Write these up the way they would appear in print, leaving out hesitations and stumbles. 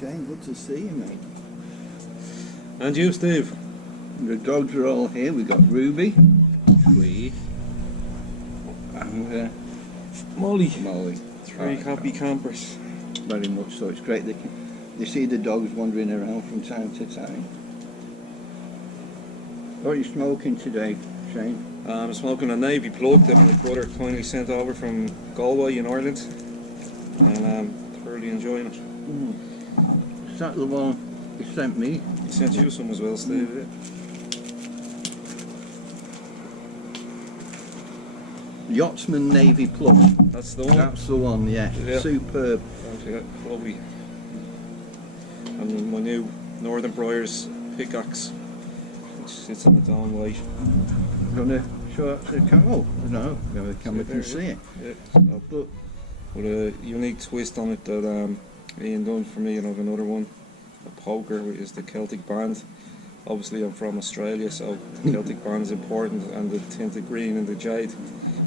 Shane, good to see you, mate. And you, Steve? The dogs are all here. We've got Ruby, Tweed, and Molly. Molly. Three happy campers. Very much so. It's great. You see the dogs wandering around from time to time. What are you smoking today, Shane? I'm smoking a Navy plug that my brother kindly sent over from Galway in Ireland, and I'm thoroughly enjoying it. Is that the one he sent me? He sent you some as well, Steve. Yeah. Yachtsman Navy Plug. That's the one. That's the one, yeah. Superb. Okay, lovely. And my new Northern Briars pickaxe, which sits on its own weight. You want to show it to the camera? Oh, no, the camera can see it. Yeah. So, with a unique twist on it that Ian done for me, and I've another one. A poker is the Celtic band. Obviously I'm from Australia, so the Celtic band's important, and the tinted green and the jade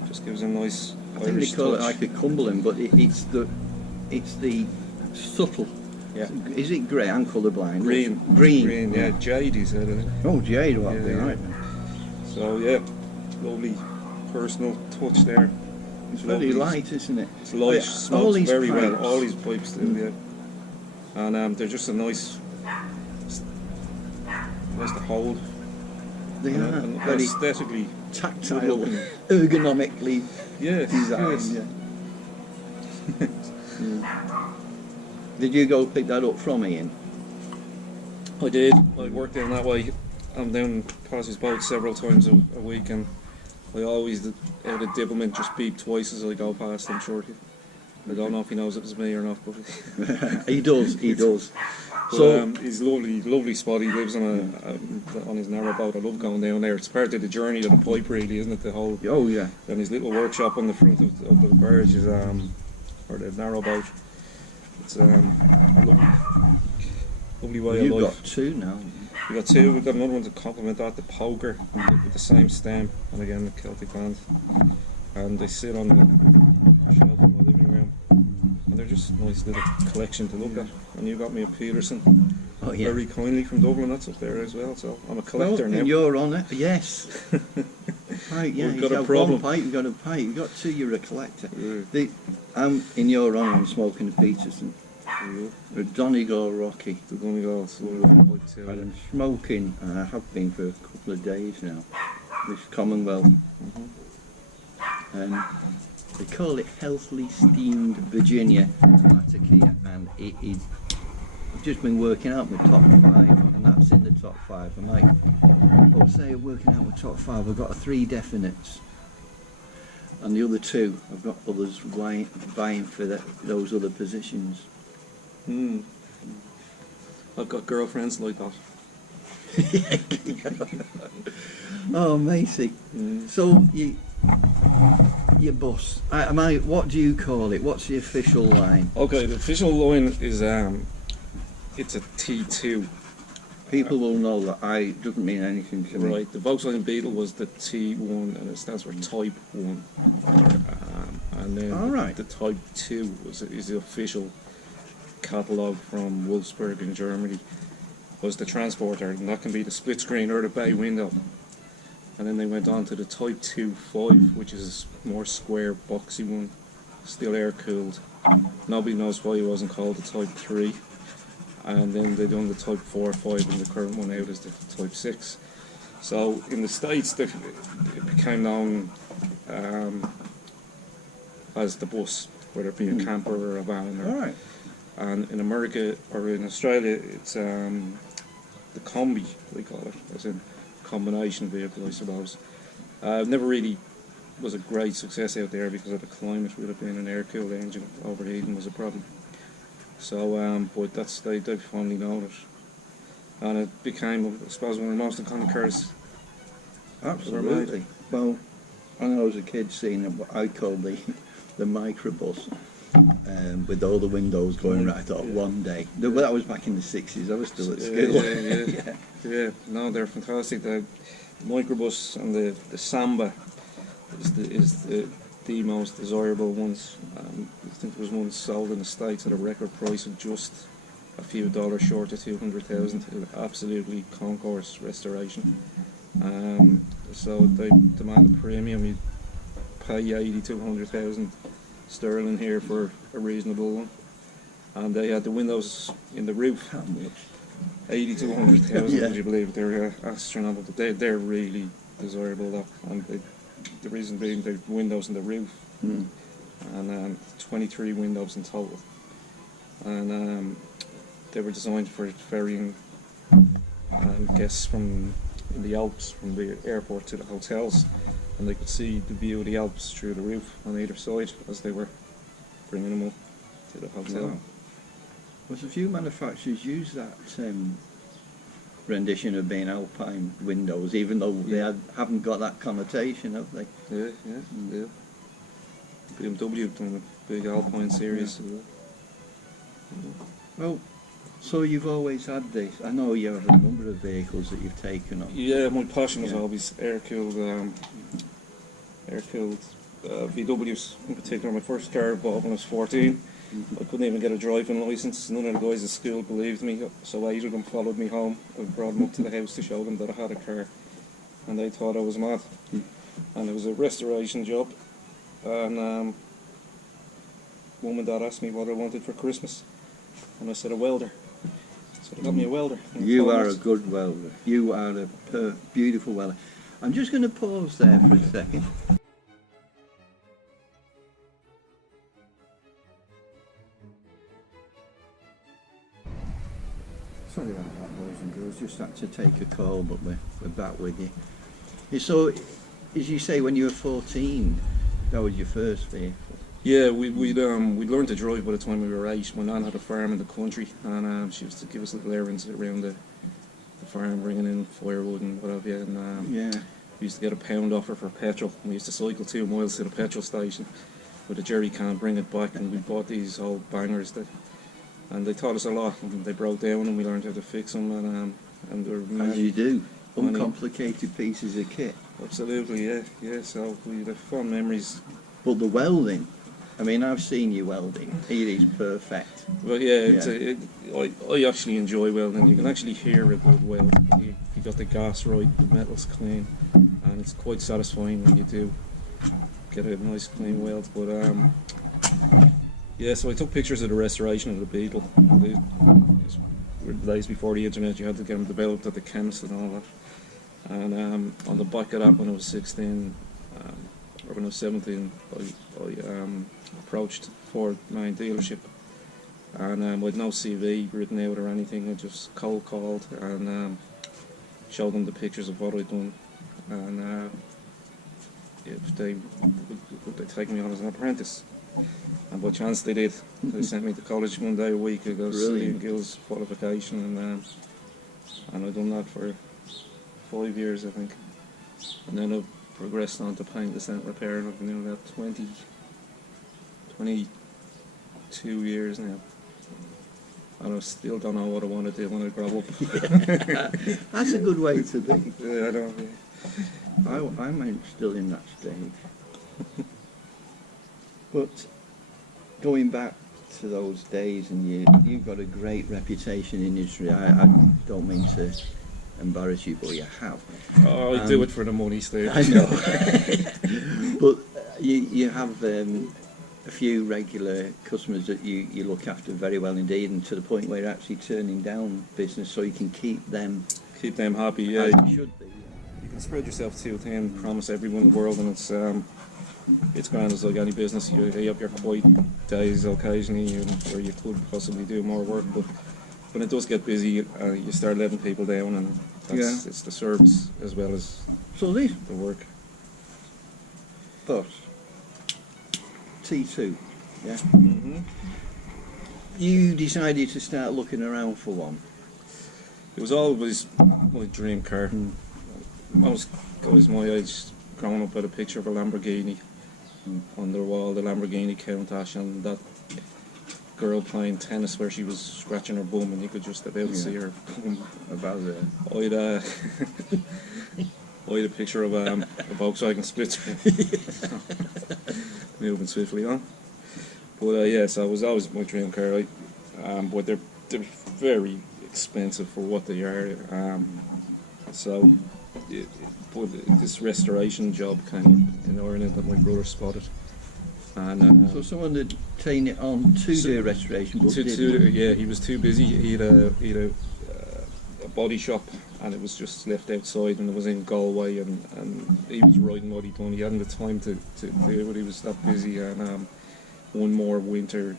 just gives a nice I Irish think they call touch. it like a Cumberland, but it's the subtle. Yeah. Is it grey? I'm colourblind. Green. Green. Yeah, jade he said, I think. Oh, jade, what Yeah, be yeah. right. So yeah, lovely personal touch there. It's very lovely. light, isn't it? It's light, All smokes these very well. pipes. All these pipes do, yeah. And they're just a nice to hold. They are And very aesthetically tactile, good-looking. ergonomically Yeah, designed. yes. Yeah. Did you go pick that up from Ian? I did. I work down that way. I'm down past his boat several times a week, and I always, out of Dibbleman, just beep twice as I go past him. Shortly. I don't know if he knows it was me or not, but He does. He does. But, So he's lovely spot. He lives on on his narrow boat. I love going down there. It's part of the journey to the pipe, really, isn't it? The whole. oh yeah. And his little workshop on the front of the barge is or the narrow boat. It's lovely way You've of life. got two now. We got two. We've got another one to complement that, the poker with the same stem, and again the Celtic band. And they sit on the shelf in my living room, and they're just a nice little collection to look at. And you got me a Peterson, Oh yeah. very kindly from Dublin. That's up there as well. So I'm a collector now. In your honour, yes. Right, yeah. We've You got a have problem. one pipe, you got a pipe. You got two, you're a collector. Yeah. In your honour, I'm smoking a Peterson. Yeah. A Donegal Rocky. They're going to go sort of like to, And I'm smoking, and I have been for a couple of days now, this Commonwealth. They call it Healthily Steamed Virginia Latakia, and it is. I've just been working out my top 5, and that's in the top 5. I might, say working out my top 5. I've got 3 definites, and the other 2 I've got others vying for those other positions. I've got girlfriends like that. Oh, Macy. So your bus. What do you call it? What's the official line? Okay, the official line is it's a T2. People will know that doesn't mean anything to me. Right, the Volkswagen Beetle was the T1, and it stands for Type 1. And then All right. the Type 2 is the official catalogue from Wolfsburg in Germany. Was the transporter, and that can be the split screen or the bay window. And then they went on to the Type 2.5, which is a more square, boxy one, still air cooled. Nobody knows why it wasn't called the Type 3. And then they done the Type 4.5, and the current one out is the Type 6. So in the States, it became known as the bus, whether it be a camper or a van. All right. And in America or in Australia, it's the combi, they call it, as in combination vehicle, I suppose. Never really was a great success out there because of the climate. Would have been an air-cooled engine. Overheating was a problem. So, but they've finally known it, and it became, I suppose, one of the most iconic cars. Absolutely. Well, when I was a kid, seeing what I called the microbus, with all the windows going right up one day. That was back in the 60s. I was still at school. Yeah. No, they're fantastic. The microbus and the Samba is the most desirable ones. I think there was one sold in the States at a record price of just a few dollars short of 200,000. Absolutely concourse restoration. So they demand a premium. You pay 80 to 100,000 sterling here for a reasonable one. And they had the windows in the roof. How much? 80 to 100,000, Yeah. would you believe? They're astronomical. They're really desirable, though. And the reason being the windows in the roof. Mm. And 23 windows in total. And they were designed for ferrying guests from in the Alps, from the airport to the hotels. And they could see the view of the Alps through the roof on either side as they were bringing them up to the hotel. Wow. There's a few manufacturers use that rendition of being Alpine windows, even though they haven't got that connotation, have they? Yeah. BMW done a big Alpine series. Well, so you've always had this. I know you have a number of vehicles that you've taken on. Yeah, my passion was Yeah. always air-cooled VWs in particular. My first car I bought when I was 14. I couldn't even get a driving licence. None of the guys at school believed me, so 8 of them followed me home. I brought them up to the house to show them that I had a car, and they thought I was mad. And it was a restoration job, and Mum and Dad asked me what I wanted for Christmas, and I said a welder. So they got me a welder. You are a good welder. You are a beautiful welder. I'm just going to pause there for a second. Sorry about that, boys and girls. Just had to take a call, but we're back with you. So, as you say, when you were 14, that was your first vehicle. Yeah, we'd learned to drive by the time we were 8. My nan had a farm in the country, and she used to give us little errands around the farm, bringing in firewood and whatever. And Yeah. we used to get a pound off her for petrol. We used to cycle 2 miles to the petrol station with a jerry can, bring it back, and we bought these old bangers and they taught us a lot. And they broke down, and we learned how to fix them. And there were As you do. many- Uncomplicated pieces of kit. Absolutely, yeah. So we have fond memories. But the welding, I mean, I've seen you welding. It is perfect. Well, yeah, I actually enjoy welding. You can actually hear a good weld. You got the gas right, the metal's clean, and it's quite satisfying when you do get a nice clean weld. But yeah, so I took pictures of the restoration of the Beetle. These were the days before the internet. You had to get them developed at the chemist and all that. And on the back of that, when I was 16, or when I was 17, I approached Ford main dealership, and with no CV written out or anything, I just cold called and showed them the pictures of what I'd done, and if they would they take me on as an apprentice. And by chance they did. They sent me to college one day a week. I got a City Guilds qualification, and I'd done that for 5 years, I think. And then I progressed on to paint, descent, repair, and I've been doing that 22 years now. And I still don't know what I want to do when I grow up. That's a good way to be. Yeah, I don't know. I'm still in that stage. But going back to those days, and you've got a great reputation in the industry. I don't mean to embarrass you, but you have. Oh, I do it for the money, Steve. I know. But you have a few regular customers that you look after very well indeed, and to the point where you're actually turning down business so you can keep them happy, yeah. as you should be. You can spread yourself too thin, promise everyone the world, and it's grand. It's like any business. You have your quiet days occasionally where you could possibly do more work, but when it does get busy, you start letting people down, and it's the service as well as the work. But T2, yeah. Mm-hmm. You decided to start looking around for one. It was always my dream car. Most guys my age growing up had a picture of a Lamborghini on their wall, the Lamborghini Countach, and that girl playing tennis where she was scratching her bum and you could just about see her bum. I had a picture of a Volkswagen split screen. Moving swiftly on. But so it was always my dream car. But they're very expensive for what they are. So, but this restoration job came up in Ireland that my brother spotted. And So someone had taken it on to do restoration, but didn't. yeah, he was too busy. He had a body shop, and it was just left outside, and it was in Galway, and he was writing what he'd done. He hadn't the time to do it. He was that busy, and one more winter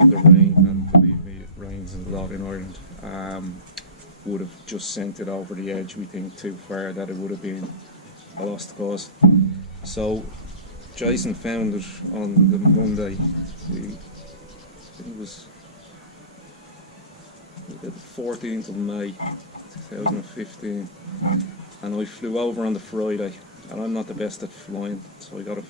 in the rain, and believe me, it rains a lot in Ireland, would have just sent it over the edge, we think, too far, that it would have been a lost cause. So Jason found it on the Monday, I think it was the 14th of May 2015, and I flew over on the Friday, and I'm not the best at flying, so I got a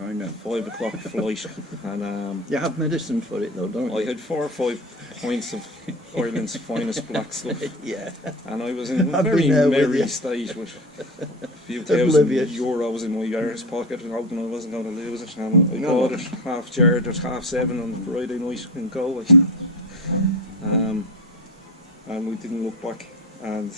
I know. 5 o'clock flight, and You have medicine for it though, don't you? I had 4 or 5 pints of Ireland's finest black stuff, Yeah. and I was in a I've very been there with merry you. stage with a few Oblivious. €1,000 in my arse pocket, and hoping I wasn't going to lose it, and I No. bought it half jarred at 7:30 on Friday night in Galway. And we didn't look back, and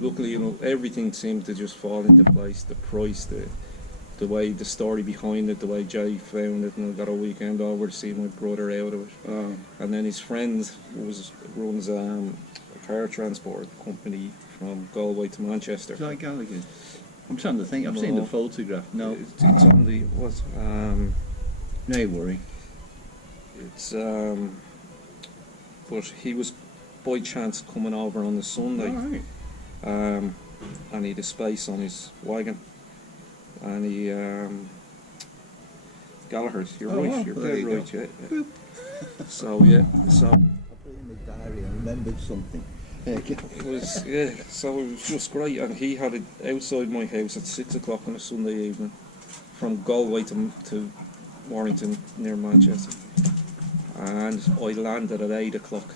luckily, you know, everything seemed to just fall into place. The price, the way, the story behind it, the way Jay found it, and I got a weekend over to see my brother out of it. And then his friend runs a car transport company from Galway to Manchester. Is that Gallagher? I'm trying to think. I've seen the No. photograph. No. It's on the what? No worry. It's but he was by chance coming over on the Sunday. All right. And he had a space on his wagon, and he Gallagher's, you're Oh, right, wow, you're there dead you go. right, yeah. Boop. So yeah, so I put it in my diary. I remembered something. There you go. it was so it was just great, and he had it outside my house at 6 o'clock on a Sunday evening, from Galway to Warrington near Manchester, and I landed at 8 o'clock.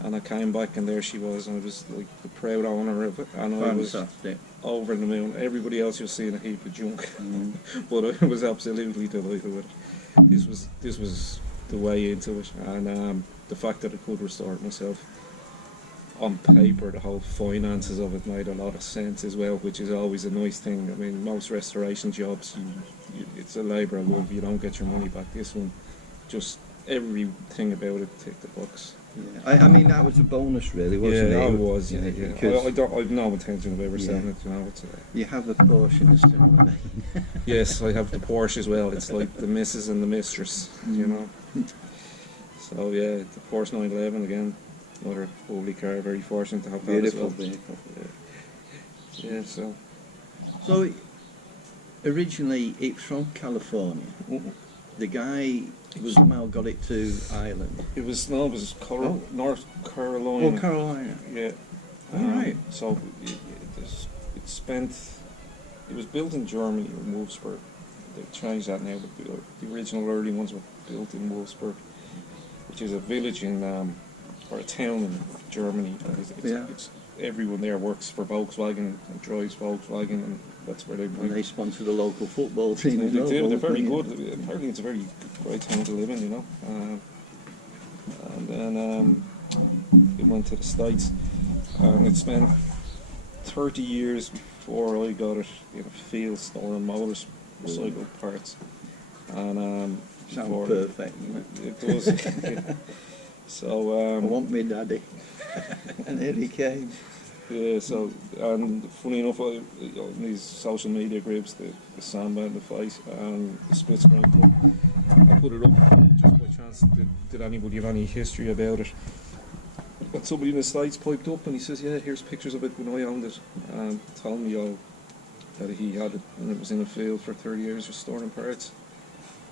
And I came back, and there she was, and I was like the proud owner of it, and I was Fantastic. over the moon. Everybody else was seeing a heap of junk, but I was absolutely delighted with it. This was the way into it, and the fact that I could restore it myself. On paper, the whole finances of it made a lot of sense as well, which is always a nice thing. I mean, most restoration jobs, it's a labour of love. You don't get your money back. This one, just everything about it ticked the box. Yeah. I mean, that was a bonus, really, wasn't it? Yeah, it was. Yeah, Because I've no intention of ever selling it. You know, it's you have a Porsche in a similar vein. yes, I have the Porsche as well. It's like the missus and the mistress, you know. So yeah, the Porsche 911 again, another lovely car. Very fortunate to have that Beautiful as well. vehicle. Yeah, so So, originally, it's from California. The guy somehow got it to Ireland. it was North Carolina. Oh, Carolina. Yeah. All right. So it was built in Germany, in Wolfsburg. They've changed that now, but the original early ones were built in Wolfsburg, which is a village or a town in Germany. It's everyone there works for Volkswagen and drives Volkswagen, and that's where they And they sponsor the local football team as well. do. They're very don't good. they? Apparently, it's a very great town to live in, you know. And then it went to the States, and it spent 30 years before I got it in a field storing motorcycle parts. And Sounds before- perfect, doesn't it? It does. Yeah. So I want me daddy. And here he came. yeah, so, and funny enough, in these social media groups, the Samba and the Fight and the Split Screen Club, I put it up just by chance. Did anybody have any history about it? And somebody in the States piped up, and he says, yeah, here's pictures of it when I owned it, and told me all that he had it, and it was in a field for 30 years restoring parts.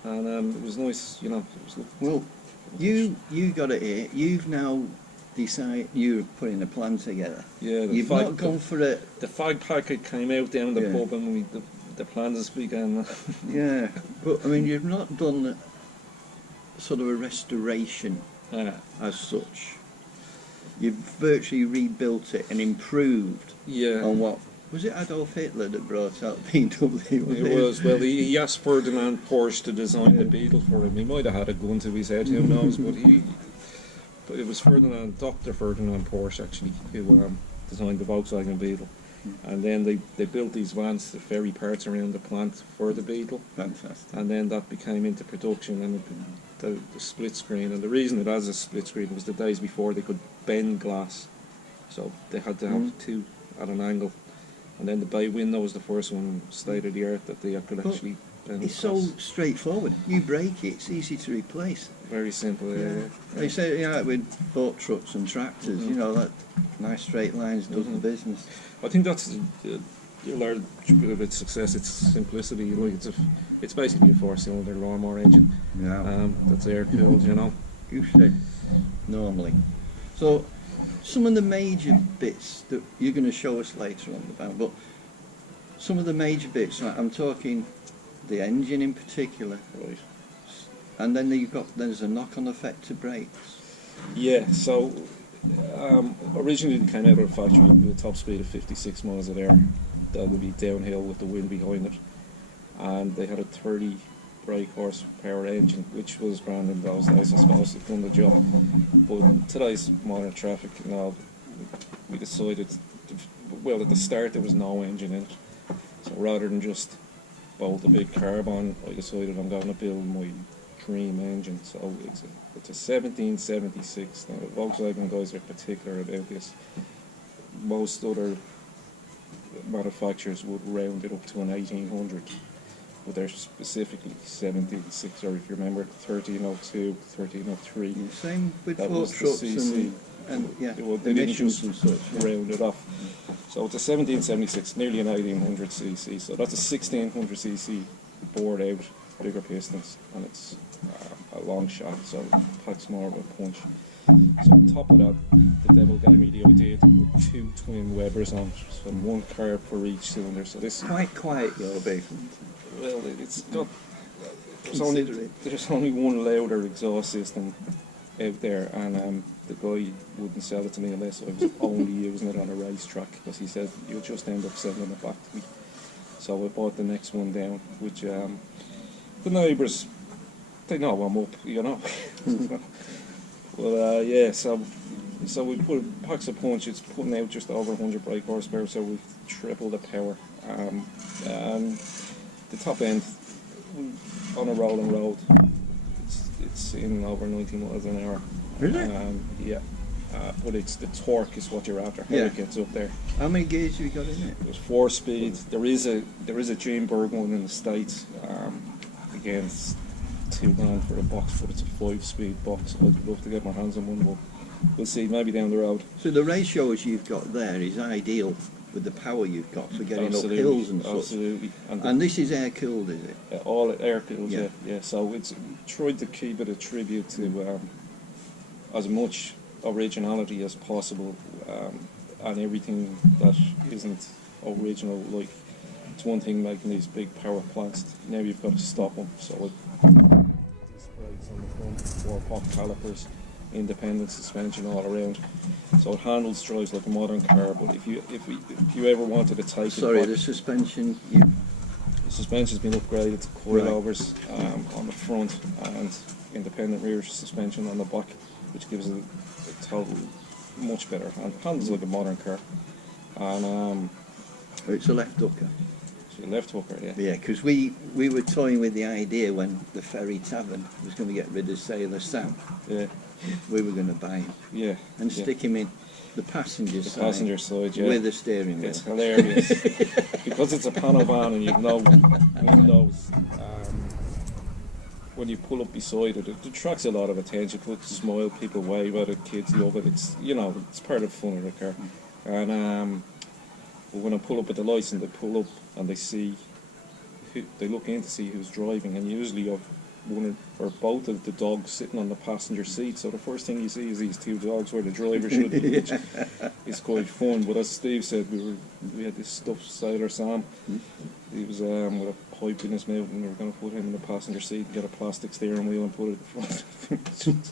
And it was nice, you know. It was Well, you got it here. You've now decided you're putting a plan together. yeah, You've not gone for a... the fag packet came out down the Yeah. pub, and the plans began. Yeah, but I mean, you've not done sort of a restoration as such. You've virtually rebuilt it and improved Yeah. on what... Was it Adolf Hitler that brought out BMW? It was. Well, he asked Ferdinand Porsche to design the Beetle for him. He might have had a gun to his head, who knows, but it was Ferdinand, Dr. Ferdinand Porsche actually, who designed the Volkswagen Beetle. And then they built these vans to ferry parts around the plant for the Beetle. Fantastic. And then that became into production, and the split screen. And the reason it has a split screen was the days before they could bend glass, so they had to have two at an angle. And then the bay window was the first one, state of the art, that they could actually bend It's glass. so straightforward. You break it, it's easy to replace. Very simple. Yeah. They say, you know, with boat trucks and tractors, you know, that nice straight lines does the business. I think that's the large bit of its success. Its simplicity. Like it's basically a 4-cylinder lawnmower engine. Yeah. That's air cooled, you know. You say normally. So some of the major bits that you're going to show us later on the van, but some of the major bits, I'm talking the engine in particular, Right. and then there's a knock-on effect to brakes. Yeah. So originally it came out of the factory with a top speed of 56 miles an hour. That would be downhill with the wind behind it, and they had a 30 brake horsepower engine, which was grand in those days. I suppose it done the job. But in today's modern traffic, you know, we decided, well, at the start there was no engine in it, so rather than just bolt a big carb on, I decided I'm going to build my dream engine. So it's a 1776. Now the Volkswagen guys are particular about this. Most other manufacturers would round it up to an 1800, but they're specifically 17.6, or if you remember 1302, 1303. Yeah, same with That boat was the trucks CC. and yeah, They didn't emissions just and such. Yeah. round it off. So it's a 1776, nearly an 1800 cc. So that's a 1600 cc bored out, bigger pistons, and it's a long shot, so it packs more of a punch. So on top of that, the devil gave me the idea to put 2 twin Webers on, so one carb for each cylinder. So this is, Quite quiet, your basement. well, it's got, Consider it. there's only one louder exhaust system out there, and the guy wouldn't sell it to me unless I was only using it on a racetrack, because he said you'll just end up selling it back to me. So I bought the next one down, which the neighbours, they know I'm up, you know. Well, yeah, so we put packs of punch. It's putting out just over 100 brake horsepower, so we've tripled the power. And the top end on a rolling road, it's in over 90 miles an hour. Really? Yeah. But it's the torque is what you're after. How Yeah. it gets up there. How many gears have you got in it? There's 4 speed. There is a Dreamberg one in the States. Again, it's $2,000 for a box, but it's a 5-speed box. I'd love to get my hands on one, but we'll see, maybe down the road. So the ratios you've got there is ideal with the power you've got for getting Absolutely, up hills and such. absolutely. And this is air cooled, is it? All air cooled, Yeah. yeah. So it's tried to keep it a tribute to as much originality as possible, and everything that isn't original. Like, it's one thing making these big power plants. Now you've got to stop them. So disc brakes on the front, 4-pop calipers, independent suspension all around. So it handles, drives like a modern car. But if you ever wanted to take Sorry, it back, the suspension, the suspension's been upgraded to coilovers on the front and independent rear suspension on the back, which gives it a total much better handles like a modern car. And it's a left hooker. so left hooker, yeah. Yeah, because we were toying with the idea when the Ferry Tavern was going to get rid of Sailor Sam. Yeah, We were going to buy him yeah. and yeah. stick him in the passenger The side. passenger side, yeah. With a steering wheel. It's hilarious because it's a panel van and you've no windows. When you pull up beside it, it attracts a lot of attention. People smile, people wave at it, kids love it. It's, you know, it's part of the fun of the car. And but when I pull up at the lights and they pull up and they see, they look in to see who's driving, and usually I've one or both of the dogs sitting on the passenger seat. So the first thing you see is these 2 dogs where the driver should be, which is quite fun. But as Steve said, we had this stuffed Sailor Sam. He was with a pipe in his mouth, and we were going to put him in the passenger seat and get a plastic steering wheel and put it in front.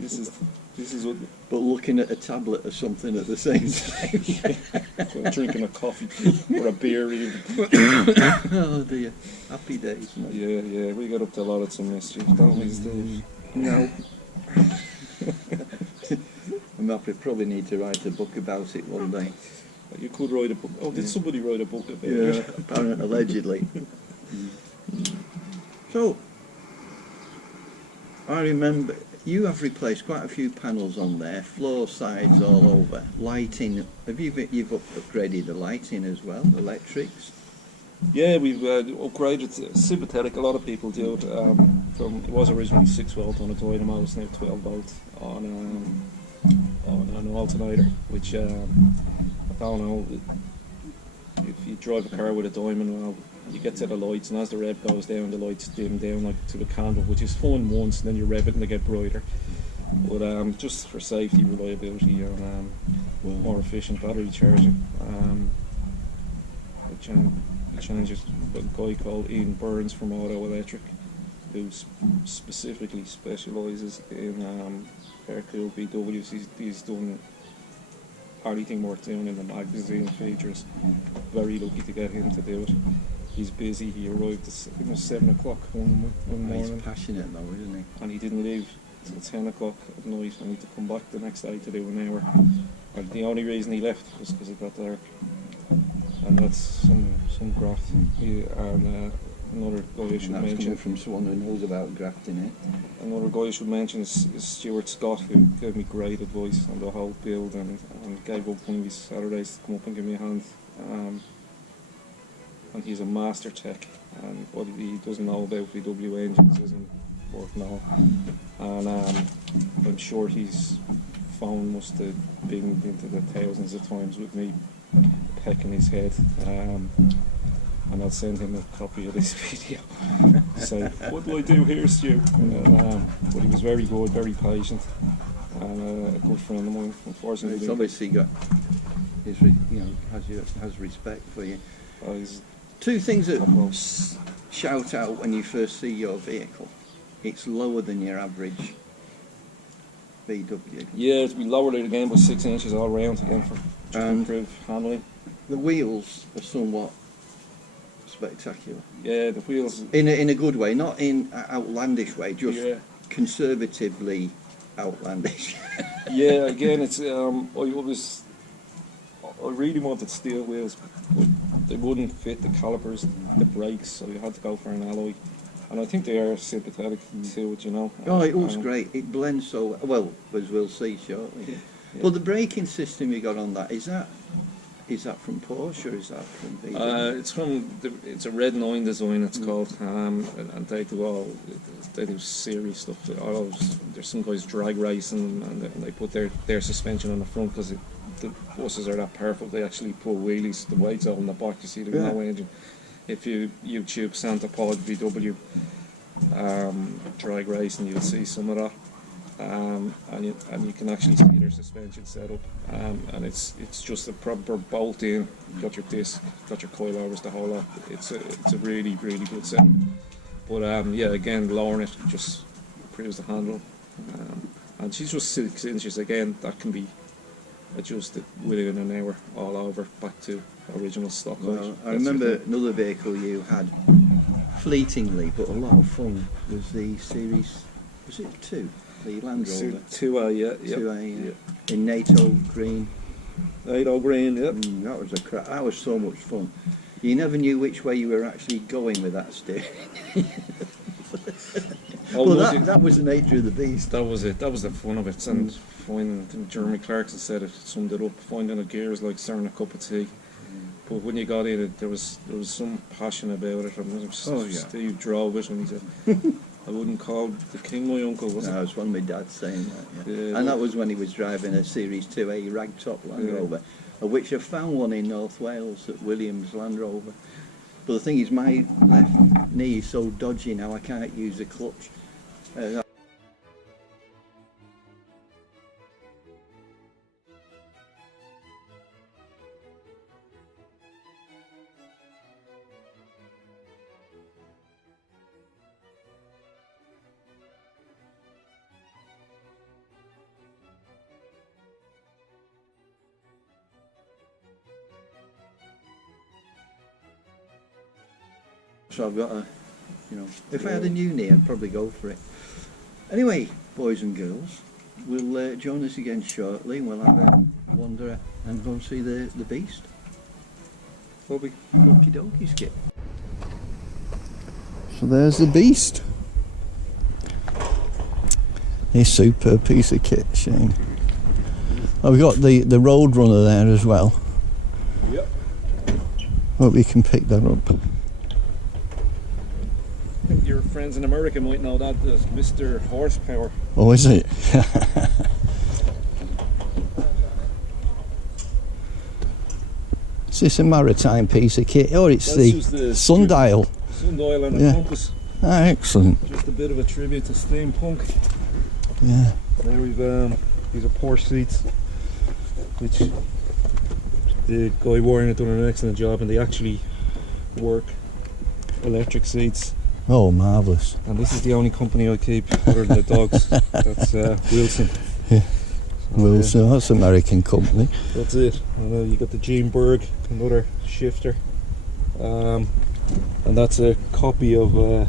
This is what. But looking at a tablet or something at the same time. So drinking a coffee or a beer even. Oh dear, happy days, mate. Yeah, we got up to a lot of some mischief, don't we, Steve? No. I probably need to write a book about it one day. You could write a book. Oh, did somebody write a book about Yeah, it? apparently, allegedly. So, I remember you have replaced quite a few panels on there, floor sides all over, lighting. You've upgraded the lighting as well, electrics? Yeah, we've upgraded sympathetic. A lot of people do it. From it was originally 6 volt on a dynamo, it's now 12 volt on an alternator, which I don't know. If you drive a car with a diamond, well, you get to the lights, and as the rev goes down, the lights dim down like to the candle, which is fun once, and then you rev it and they get brighter. But just for safety, reliability, and more efficient battery charging, it changes. A guy called Ian Burns from Auto Electric, who specifically specialises in air-cooled BWs. He's done anything worth doing in the magazine features. Very lucky to get him to do it. He's busy. He arrived at, I think it was 7 o'clock one morning. He's passionate though, isn't he? And he didn't leave till 10 o'clock at night. I need to come back the next day to do an hour. And the only reason he left was because it got dark. And that's some graft. And another guy I should That's mention. coming from someone who knows about grafting it. Another guy I should mention is Stuart Scott, who gave me great advice on the whole build, and gave up one of his Saturdays to come up and give me a hand. And he's a master tech, and what he doesn't know about VW engines isn't worth knowing. And I'm sure his phone must have binged into the thousands of times with me pecking his head. And I'll send him a copy of this video. Say, what do I do here, Stu? But he was very good, very patient, and a good friend of mine. Unfortunately, He's obviously got has respect for you. Two things that shout out when you first see your vehicle. It's lower than your average VW. Yeah, we lowered it again by 6 inches all round again for to improve handling. The wheels are somewhat spectacular. Yeah, the wheels. In a good way, not in an outlandish way, just conservatively outlandish. Yeah, again, it's I really wanted steel wheels, but they wouldn't fit the calipers, the brakes, so you had to go for an alloy. And I think they are sympathetic to it, you know. Oh, it looks great. It blends so well, as we'll see shortly. Yeah. But the braking system you got on that, is that from Porsche or is that from VW? It's a Red 9 design, it's called, and they do serious stuff. There's some guys drag racing, and they put their suspension on the front because the buses are that powerful. They actually pull wheelies. The weight's all in the back. You see the no engine. If you YouTube Santa Pod VW drag racing, you'll see some of that. And you can actually see their suspension setup, and it's just a proper bolt in. Got your disc, got your coilovers, the whole lot. It's a really good setup. But yeah, again, lowering it just improves the handle. And she's just 6 inches again. That can be adjusted within an hour, all over, back to original stock. Well, I remember another vehicle you had, fleetingly, but a lot of fun, was the Series. Was it 2? The Land Rover. 2A, yeah. 2A, yeah. In NATO green. NATO green, yeah. That was that was so much fun. You never knew which way you were actually going with that steering. Well, that was the nature of the beast. That was it. That was the fun of it. And finding, Jeremy Clarkson said it, summed it up. Finding a gear is like stirring a cup of tea. But when you got in it, there was some passion about it. And Steve drove it, and he said, I wouldn't call the king my uncle, was it? No, it was one of my dad's saying that, yeah. And that was when he was driving a Series 2A ragtop Land Rover, of which I found one in North Wales at Williams Land Rover. But the thing is, my left knee is so dodgy now, I can't use the clutch. So I've got if I had a new knee, I'd probably go for it. Anyway, boys and girls, will join us again shortly. We'll have a wander and go and see the beast. Bobby. Okie dokie, Skip. So there's the beast. A superb piece of kit, Shane. Oh, we've got the Road Runner there as well. Yep. Hope you can pick that up. I think your friends in America might know that as Mr. Horsepower. Oh, is it? Is this a maritime piece of kit? Oh, it's the sundial. Sundial and Yeah. a compass. Ah, excellent. Just a bit of a tribute to steampunk. Yeah. There we've these are Porsche seats, which the guy wearing it done an excellent job, and they actually work. Electric seats. Oh, marvellous. And this is the only company I keep other than the dogs. That's Wilson. Yeah. So, Well, so that's an American company. that's it. And you got the Gene Berg, another shifter, and that's a copy of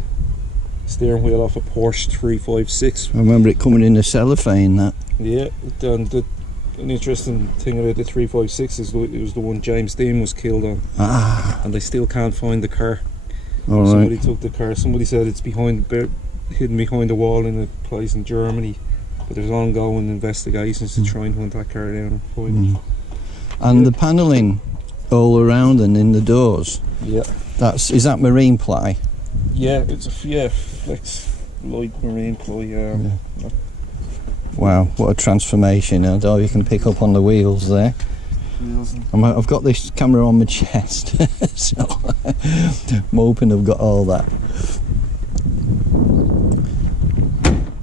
steering wheel off a Porsche 356. I remember it coming in the cellophane, that. Yeah, and an interesting thing about the 356 is it was the one James Dean was killed on, Ah, and they still can't find the car. all Somebody right. took the car. Somebody said it's hidden behind a wall in a place in Germany, but there's ongoing investigations to try and hunt that car down and find it. And the panelling all around and in the doors, Yeah, is that marine ply? yeah, it's a flex light marine ply. Wow, what a transformation. And oh, you can pick up on the wheels there. I've got this camera on my chest, so I'm hoping I've got all that.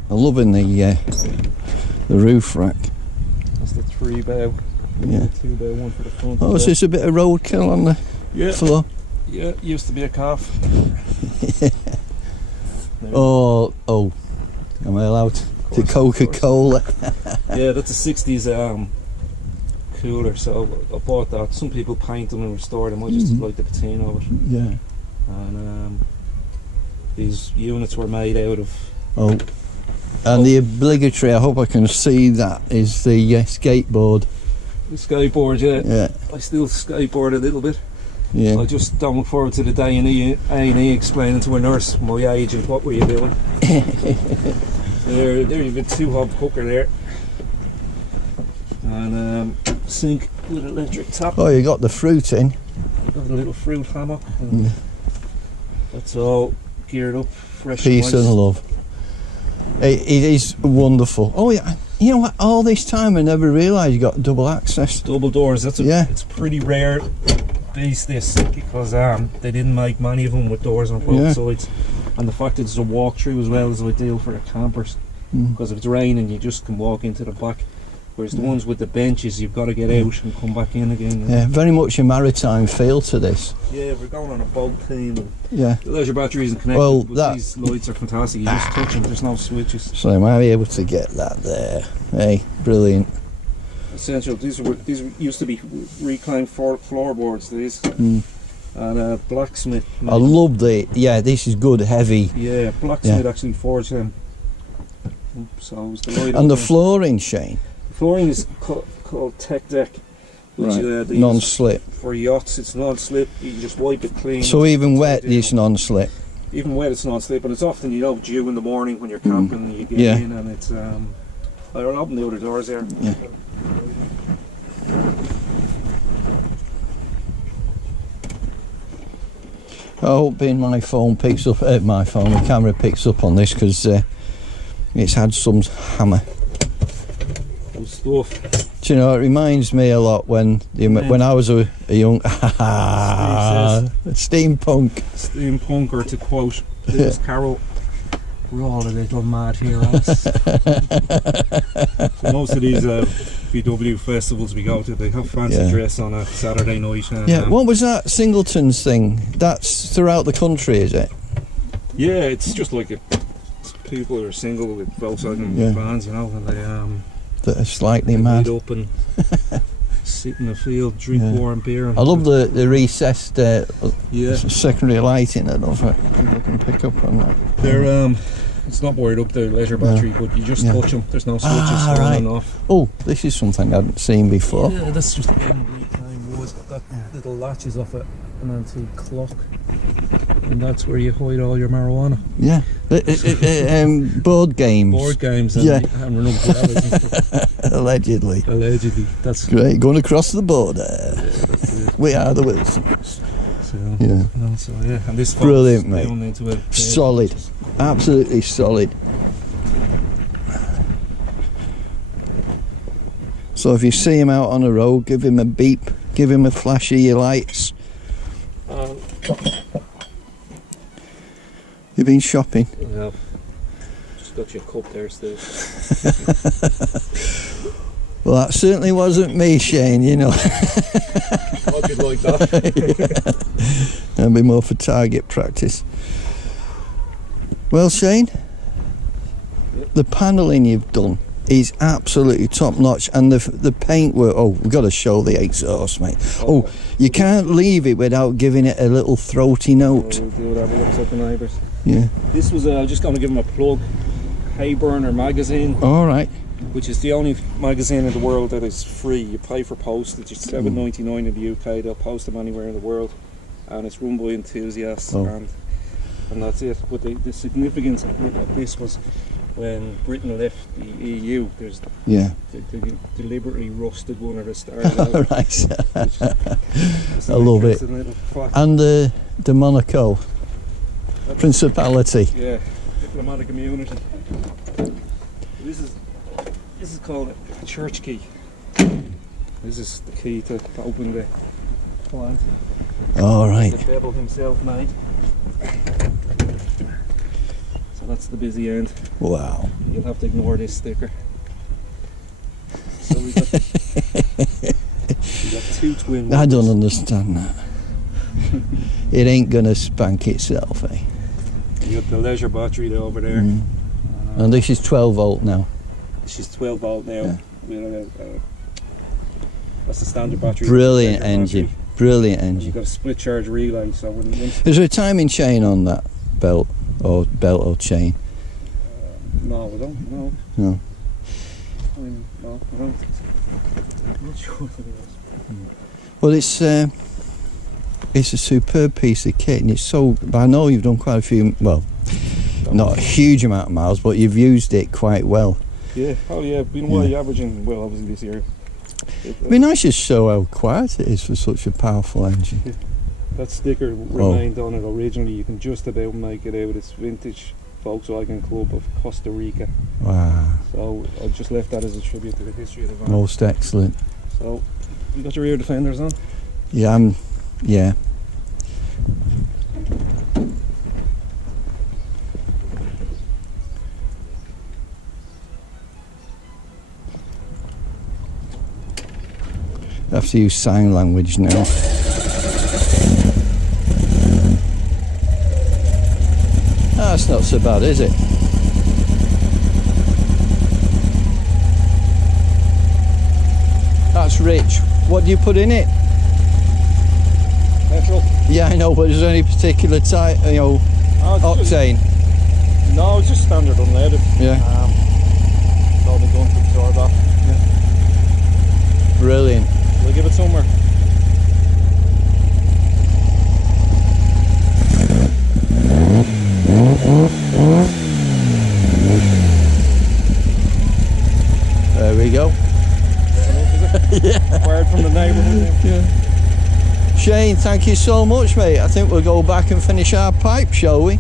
I'm loving the roof rack. That's the 3-bow. Yeah. 2-bow one for the front. Oh, so it's a bit of roadkill on the Yeah. floor. Yeah, used to be a calf. Oh, am I allowed to Coca-Cola? Yeah, that's a 60s cooler, so I bought that. Some people paint them and restore them. I just like the patina of it. Yeah. And these units were made out of. Oh, and the obligatory, I hope I can see that, is the skateboard. The skateboard, yeah. Yeah. I still skateboard a little bit. Yeah. I just don't look forward to the day in A&E explaining to a nurse my age and what were you doing. There you've got 2-hob cooker there. And sink with electric tap. Oh, you got the fruit in. Got a little fruit hammock. And that's all geared up, fresh. Peace and love. It is wonderful. Oh yeah, you know what? All this time I never realised you got double access. Double doors. That's Yeah. It's pretty rare beast this, because they didn't make many of them with doors on both Yeah. sides, and the fact that it's a walk through as well is ideal for the campers, because if it's raining you just can walk into the back, whereas the ones with the benches you've got to get out and come back in again. Yeah, very much a maritime feel to this. Yeah, we're going on a boat theme. And Yeah. the leisure battery isn't connected, Well, but these lights are fantastic. You just touch them. There's no switches. So am I able to get that there? Hey, brilliant. Essential. These used to be reclaimed floorboards. These and blacksmith. I love yeah, this is good, heavy. Yeah, blacksmith actually forged them. So it was the light. And the flooring, Shane? flooring is called Tech Deck, which Right. they use Non-slip. for yachts. It's non-slip. You can just wipe it clean. So even wet, it's non-slip. Even wet, it's non-slip, and it's often due in the morning when you're camping. You get Yeah. in, and it's I'll open the other doors there. Yeah. I hope my phone picks up, the camera picks up on this, because it's had some hammer. Good stuff. Do you know, it reminds me a lot when I was a young steampunk. Steampunk, or to quote Lewis Carroll, we're all a little mad heroes. So most of these VW festivals we go to, they have fancy dress on a Saturday night. And, What was that Singleton's thing? That's throughout the country, is it? Yeah, it's just like people who are single with Volkswagen vans, and they That are slightly meet mad. up and sit in the field, drink warm beer. And I love the recessed yeah. secondary lighting. I don't know if I can pick up on that. They're It's not wired up the leisure battery, but you just touch them. There's no switches on right. and off. Oh, this is something I hadn't seen before. Yeah, that's just again reclaimed wood. That little latch is off an antique clock, and that's where you hide all your marijuana. Yeah. Board games. Board games and Yeah. hammering up growlers and stuff. Allegedly. Allegedly, that's Great, going across the border. that's it. We are the Wilsons. So, Yeah. so yeah, and this Brilliant, folds mate. down into a Solid. Absolutely solid. So if you see him out on the road, give him a beep, give him a flash of your lights. You've been shopping? Yeah. Just got your cup there, Steve. Well, that certainly wasn't me, Shane, you know. Thought you'd like that. That'd be more for target practice. Well, Shane, the panelling you've done is absolutely top notch, and the paintwork. Oh, we've got to show the exhaust, mate. Oh, you can't leave it without giving it a little throaty note. We'll do that. We'll upset the neighbours. Yeah. This was just going to give them a plug. HAYBURNER magazine, All right. which is the only magazine in the world that is free. You pay for postage. It's $7.99 in the UK. They'll post them anywhere in the world, and it's run by enthusiasts. Oh. And that's it. But the significance of this was when Britain left the EU. There's Yeah. the deliberately rusted one at the start. All right. I love it. And the Monaco Principality. Yeah, diplomatic immunity. This is called a church key. This is the key to open the plant. All right. The devil himself made. So that's the busy end. Wow. You'll have to ignore this sticker. So we got two twin. I don't understand that. It ain't gonna spank itself, eh? You got the leisure battery there over there. And this is 12 volt now. This is 12 volt now. Yeah. That's the standard battery. Brilliant Leisure engine. battery. Brilliant And engine. you've got a split charge relay, so when Is there a timing chain on that belt or chain? no, we don't. No, No. no, I don't. I'm not sure if it is. Well, it's a superb piece of kit, and it's so. But I know you've done quite a few. Well, not a huge amount of miles, but you've used it quite well. Yeah. Oh yeah. Been well averaging. Well, obviously this year. It'd be nice to show how quiet it is for such a powerful engine. Yeah. That sticker remained on it originally. You can just about make it out. It's vintage Volkswagen Club of Costa Rica. Wow. So I just left that as a tribute to the history of the van. Most excellent. So you got your rear defenders on? Yeah, yeah. I have to use sign language now. That's not so bad, is it? That's rich. What do you put in it? Petrol. Yeah, I know, but is there any particular type, octane? No, it's just standard unleaded. Yeah. It's all been done to absorb that. Brilliant. We'll give it somewhere. There we go. Yeah. Wired from the neighbourhood. Yeah. Shane, thank you so much, mate. I think we'll go back and finish our pipe, shall we?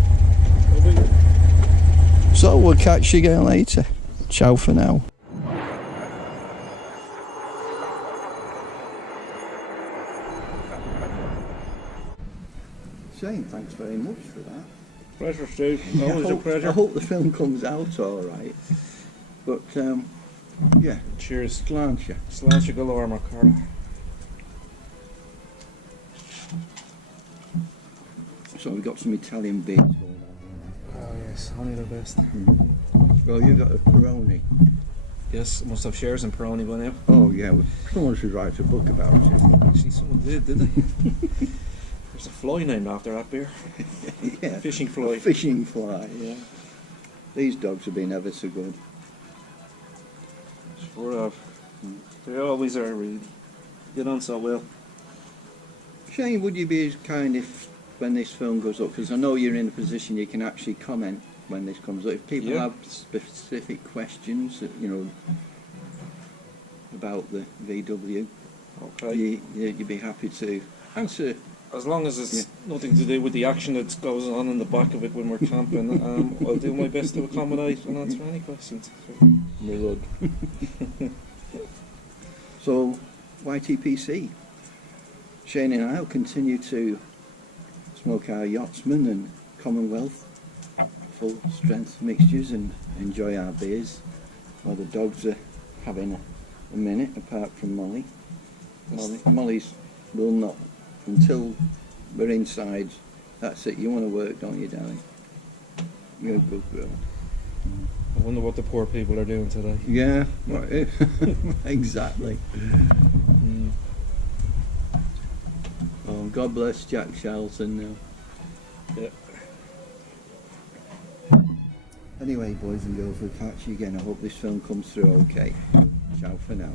So we'll catch you again later. Ciao for now. Shane, thanks very much for that. Pleasure, Steve. Always a pleasure. I hope the film comes out all right. But yeah, Cheers. sláinte. Sláinte galore, my Carla. So we've got some Italian beers going on. Oh yes, only the best. Well, you've got a Peroni. Yes, must have shares in Peroni by now. Oh yeah, well, someone should write a book about it. Actually, someone did they? There's a fly named after that beer. Yeah. Fishing fly. Fishing fly, yeah. These dogs have been ever so good. Sure have. They always are, really. Get on so well. Shane, would you be as kind if, when this film goes up, because I know you're in a position you can actually comment when this comes up, if people Yeah. have specific questions, you know, about the VW, Okay. you'd be happy to answer. As long as it's nothing to do with the action that goes on in the back of it when we're camping, I'll do my best to accommodate and answer any questions. We would. So, YTPC. Shane and I will continue to smoke our Yachtsman and Commonwealth full strength mixtures and enjoy our beers while the dogs are having a minute, apart from Molly. Molly's will not, until we're inside. That's it, you want to work, don't you, darling? You're a good girl. I wonder what the poor people are doing today. Yeah, exactly. Oh, God bless Jack Charlton now. Yeah. Anyway, boys and girls, we'll catch you again. I hope this film comes through okay. Ciao for now.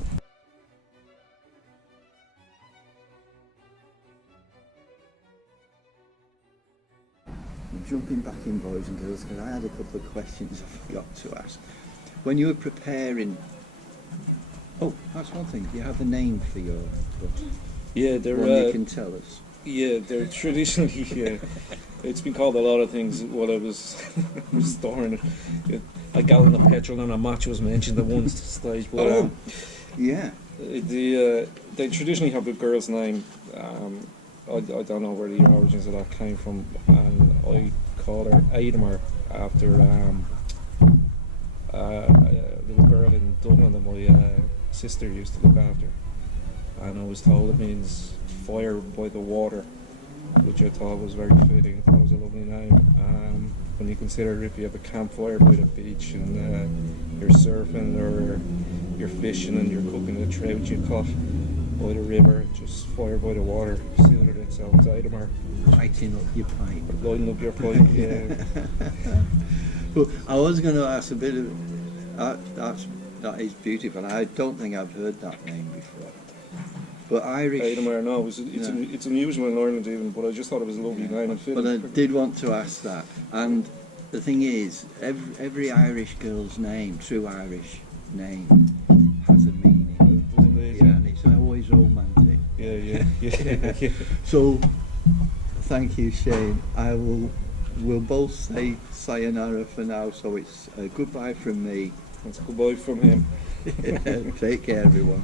I'm jumping back in, boys and girls, because I had a couple of questions I forgot to ask. When you were preparing... Oh, that's one thing. Do you have a name for your bus? Yeah, they're One you can tell us. yeah, they're traditionally it's been called a lot of things while I was storing it. A gallon of petrol and a match was mentioned at one stage, but Yeah. they traditionally have a girl's name. I don't know where the origins of that came from, and I call her HAYBURNER after a little girl in Dublin that my sister used to look after, and I was told it means fire by the water, which I thought was very fitting. I thought it was a lovely name. When you consider if you have a campfire by the beach and you're surfing or you're fishing and you're cooking a trout you caught by the river, just fire by the water suited it. So it's HAYBURNER. Lighting up your pipe. Lighting up your pipe, yeah. Well, I was going to ask a bit of... that is beautiful. I don't think I've heard that name before. But Irish... HAYBURNER, no, it's unusual in Ireland even, but I just thought it was a lovely name and fitting. But I did want to ask that. And the thing is, every Irish girl's name, true Irish name, has a meaning. Doesn't it? Yeah, and it's always romantic. Yeah. So, thank you, Shane. We'll both say sayonara for now, so it's a goodbye from me. It's goodbye from him. Take care, everyone.